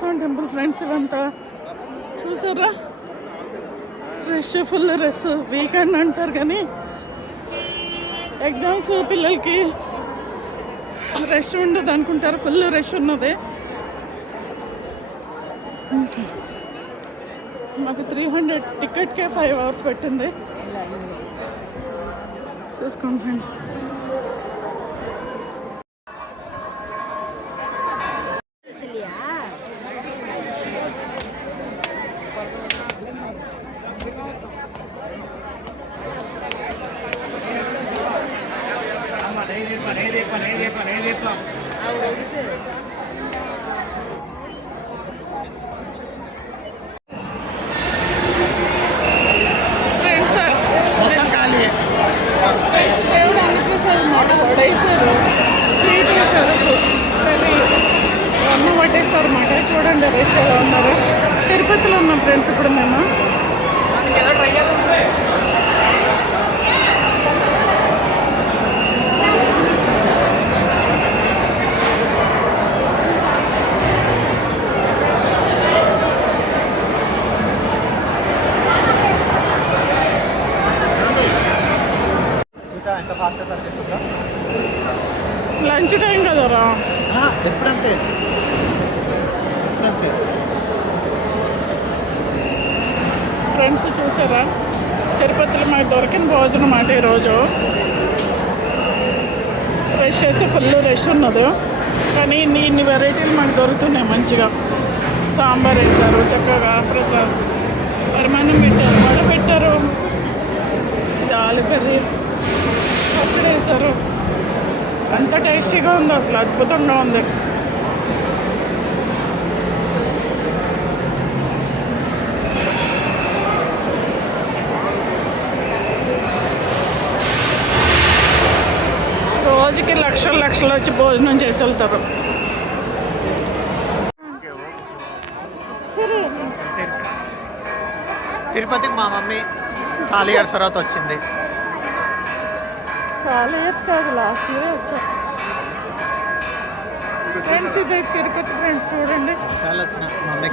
స్వామి temple friends. ఇవంతా చూసారా, rush, full rush. Weekend అంటారు కానీ ఎగ్జామ్స్ పిల్లలకి రష్ ఉండదు అనుకుంటారు. ఫుల్ రష్ ఉన్నది. మాకు 300 టికెట్కే 5 hours పెట్టింది. చూసుకోండి ఫ్రెండ్స్. దేవుడు అన్నప్రసాద్ మాట వడేసారు, స్వీట్ వేసారు, కర్రీ అన్నం వడ్డేస్తారు అన్నమాట. చూడండి రష్ ఎలా ఉన్నారు. తిరుపతిలో ఉన్నాం ఫ్రెండ్స్ ఇప్పుడు మేము. ఎంత ఫాస్ట్ సర్వీస్ ఉందా? లంచ్ టైం కదరా. ఎప్పుడంతే ఫ్రెండ్స్ చూసారా, తిరుపతిలో మాకు దొరికిన భోజనం మాట ఈరోజు. రష్ అయితే ఫుల్ రష్ ఉన్నది కానీ ఇన్ని వెరైటీలు మాకు దొరుకుతున్నాయి మంచిగా. సాంబార్ వేశారు చక్కగా, ప్రసాద్ పరిమాణం పెట్టారు, వడ పెట్టారు, ఇది ఆలు కర్రీ, పచ్చడి వేశారు. అంత టేస్టీగా ఉంది, అసలు అద్భుతంగా ఉంది. రోజుకి లక్షలు లక్షలు వచ్చి భోజనం చేసి వెళ్తారు. తిరుపతికి మా మమ్మీ 4 years తర్వాత వచ్చింది. చాలా ఇయర్స్ కాదు, లాస్ట్ ఇయర్ వచ్చా ఫ్రెండ్స్. ఇది తిరుపతి ఫ్రెండ్స్ చూడండి. చాలా వచ్చిన మమ్మీ